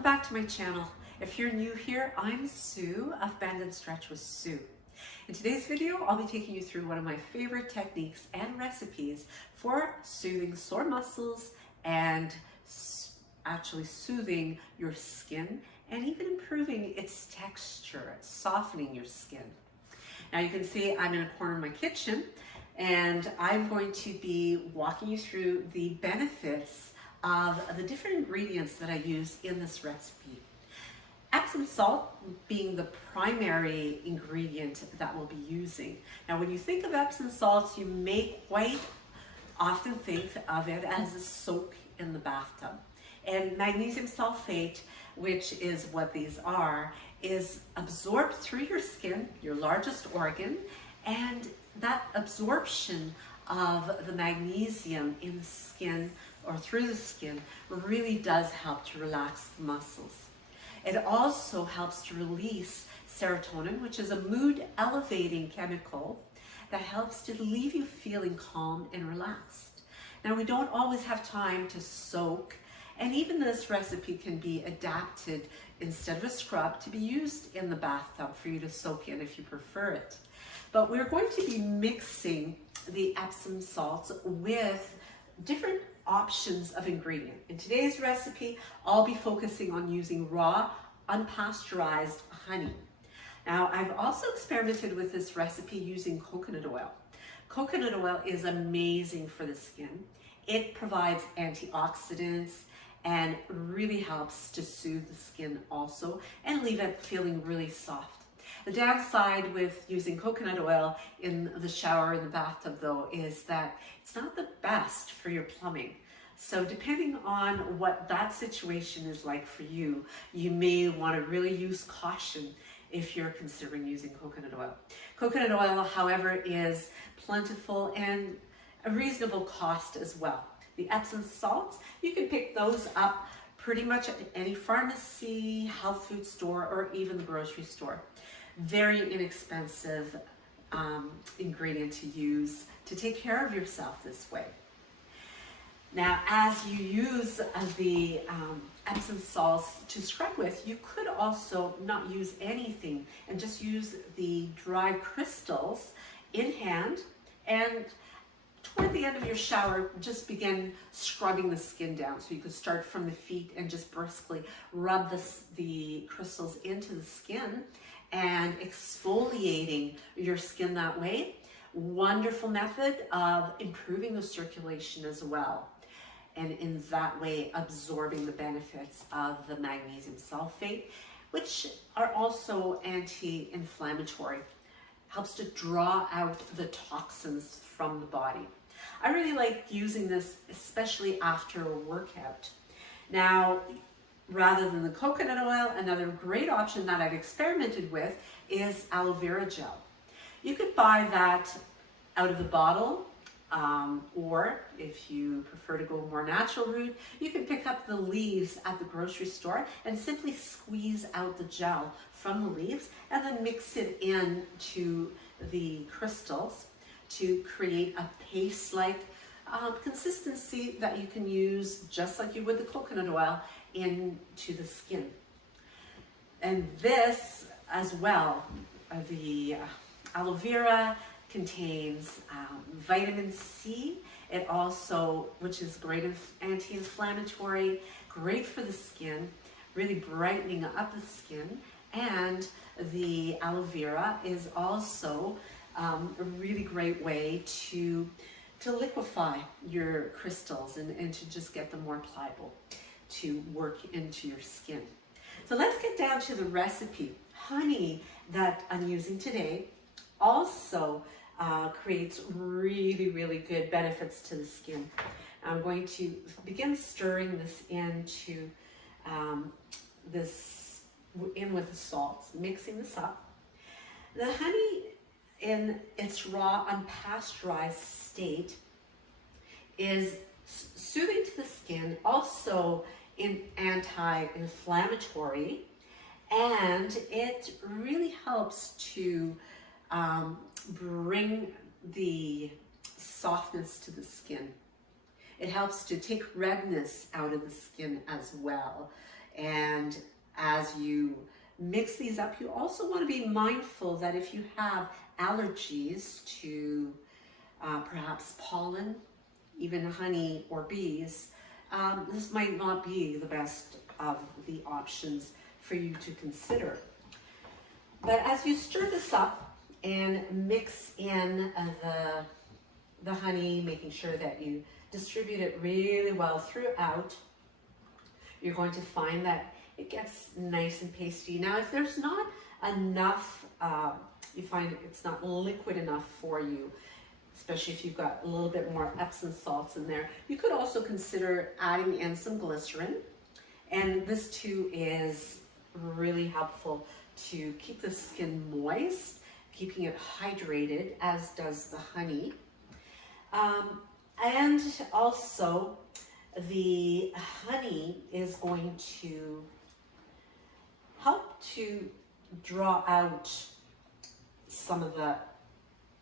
Welcome back to my channel. If you're new here, I'm Sue of Bendnstretch with Sue. In today's video, I'll be taking you through one of my favorite techniques and recipes for soothing sore muscles and actually soothing your skin and even improving its texture, softening your skin. Now you can see I'm in a corner of my kitchen and I'm going to be walking you through the benefits of the different ingredients that I use in this recipe. Epsom salt being the primary ingredient that we'll be using. Now when you think of Epsom salts, you may quite often think of it as a soak in the bathtub. And magnesium sulfate, which is what these are, is absorbed through your skin, your largest organ, and that absorption of the magnesium in the skin or through the skin really does help to relax the muscles. It also helps to release serotonin, which is a mood elevating chemical that helps to leave you feeling calm and relaxed. Now we don't always have time to soak, and even this recipe can be adapted instead of a scrub to be used in the bathtub for you to soak in if you prefer it. But we're going to be mixing the Epsom salts with different options of ingredient. In today's recipe, I'll be focusing on using raw, unpasteurized honey. Now, I've also experimented with this recipe using coconut oil. Coconut oil is amazing for the skin. It provides antioxidants and really helps to soothe the skin also and leave it feeling really soft. The downside with using coconut oil in the shower in the bathtub though is that it's not the best for your plumbing. So depending on what that situation is like for you, you may want to really use caution if you're considering using coconut oil. Coconut oil, however, is plentiful and a reasonable cost as well. The Epsom salts, you can pick those up pretty much at any pharmacy, health food store, or even the grocery store. Very inexpensive ingredient to use to take care of yourself this way. Now, as you use the Epsom salts to scrub with, you could also not use anything and just use the dried crystals in hand, and toward the end of your shower, just begin scrubbing the skin down. So you could start from the feet and just briskly rub the crystals into the skin and exfoliating your skin that way. Wonderful method of improving the circulation as well. And in that way, absorbing the benefits of the magnesium sulfate, which are also anti-inflammatory. Helps to draw out the toxins from the body. I really like using this, especially after a workout. Now, rather than the coconut oil, another great option that I've experimented with is aloe vera gel. You could buy that out of the bottle, or if you prefer to go more natural route, you can pick up the leaves at the grocery store and simply squeeze out the gel from the leaves and then mix it into the crystals to create a paste-like consistency that you can use just like you would the coconut oil into the skin. And this as well, the aloe vera contains vitamin C. It also, which is great anti-inflammatory, great for the skin, really brightening up the skin. And the aloe vera is also a really great way to liquefy your crystals and to just get them more pliable to work into your skin. So let's get down to the recipe. Honey that I'm using today also creates really good benefits to the skin. I'm going to begin stirring this into with the salts, mixing this up. The honey in its raw, unpasteurized state is soothing to the skin, also anti-inflammatory, and it really helps to bring the softness to the skin. It helps to take redness out of the skin as well. And as you mix these up, you also want to be mindful that if you have allergies to perhaps pollen, even honey or bees, this might not be the best of the options for you to consider. But as you stir this up and mix in the honey, making sure that you distribute it really well throughout, you're going to find that it gets nice and pasty. Now, if there's not enough, you find it's not liquid enough for you, especially if you've got a little bit more Epsom salts in there, you could also consider adding in some glycerin. And this too is really helpful to keep the skin moist, keeping it hydrated, as does the honey. And also, the honey is going to help to draw out some of the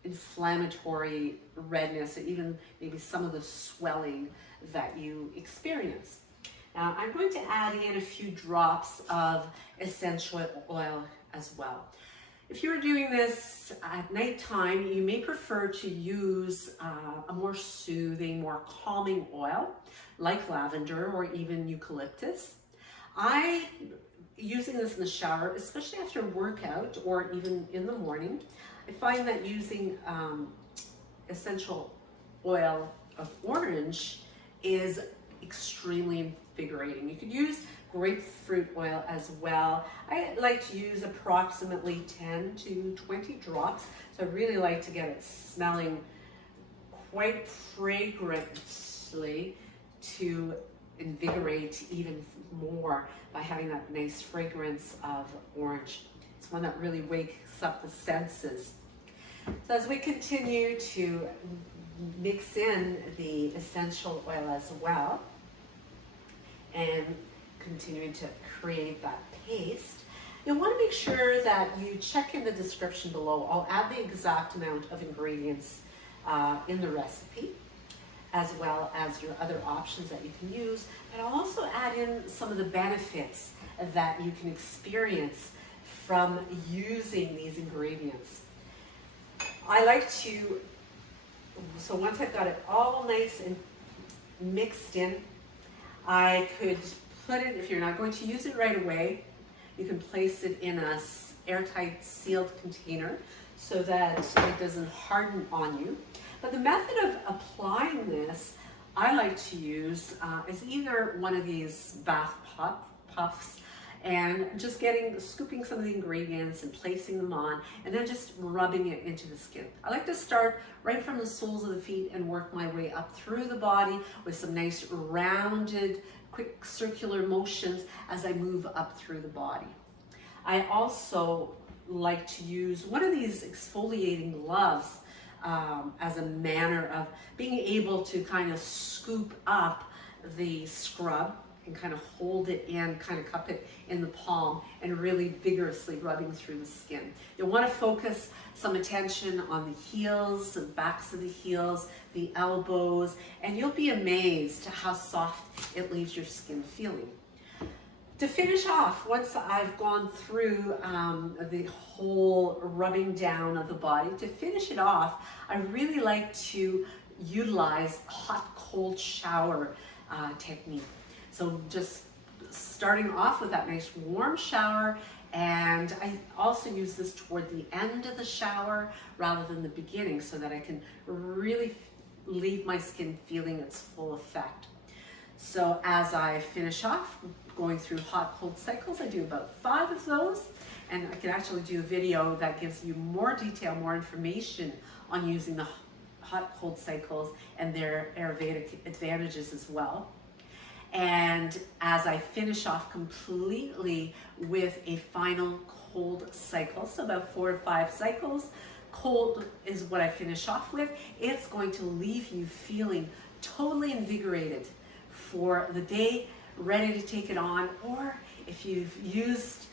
inflammatory redness and even maybe some of the swelling that you experience. Now, I'm going to add in a few drops of essential oil as well. If you're doing this at nighttime, you may prefer to use a more soothing, more calming oil like lavender or even eucalyptus. Using this in the shower, especially after a workout or even in the morning, I find that using essential oil of orange is extremely invigorating. You could use grapefruit oil as well. I like to use approximately 10 to 20 drops. So I really like to get it smelling quite fragrantly to invigorate even more by having that nice fragrance of orange. It's one that really wakes up the senses. So as we continue to mix in the essential oil as well and continuing to create that paste, you'll want to make sure that you check in the description below. I'll add the exact amount of ingredients in the recipe, as well as your other options that you can use. But I'll also add in some of the benefits that you can experience from using these ingredients. I like to, so once I've got it all nice and mixed in, I could put it, if you're not going to use it right away, you can place it in a airtight sealed container so that it doesn't harden on you. But the method of applying this I like to use is either one of these bath puffs and just scooping some of the ingredients and placing them on and then just rubbing it into the skin. I like to start right from the soles of the feet and work my way up through the body with some nice rounded, quick circular motions as I move up through the body. I also like to use one of these exfoliating gloves as a manner of being able to kind of scoop up the scrub and kind of hold it in, kind of cup it in the palm and really vigorously rubbing through the skin. You'll want to focus some attention on the heels, the backs of the heels, the elbows, and you'll be amazed how soft it leaves your skin feeling. To finish off, once I've gone through the whole rubbing down of the body, to finish it off, I really like to utilize hot-cold shower technique. So just starting off with that nice warm shower, and I also use this toward the end of the shower rather than the beginning so that I can really leave my skin feeling its full effect. So as I finish off going through hot-cold cycles, I do about 5 of those, and I can actually do a video that gives you more detail, more information on using the hot-cold cycles and their Ayurvedic advantages as well. And as I finish off completely with a final cold cycle, so about 4 or 5 cycles, cold is what I finish off with. It's going to leave you feeling totally invigorated for the day, ready to take it on. Or if you've used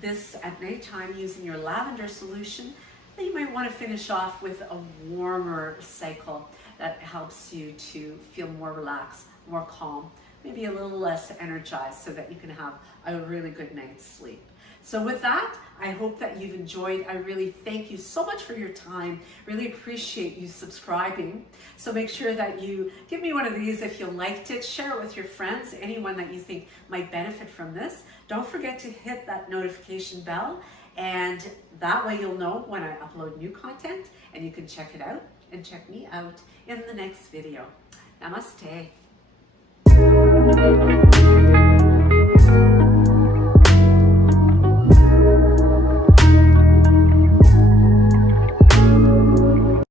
this at nighttime using your lavender solution, then you might want to finish off with a warmer cycle. that helps you to feel more relaxed, more calm, maybe a little less energized, so that you can have a really good night's sleep. So with that, I hope that you've enjoyed. I really thank you so much for your time. Really appreciate you subscribing. So make sure that you give me one of these if you liked it. Share it with your friends, anyone that you think might benefit from this. Don't forget to hit that notification bell, and that way you'll know when I upload new content, and you can check it out and check me out in the next video. Namaste.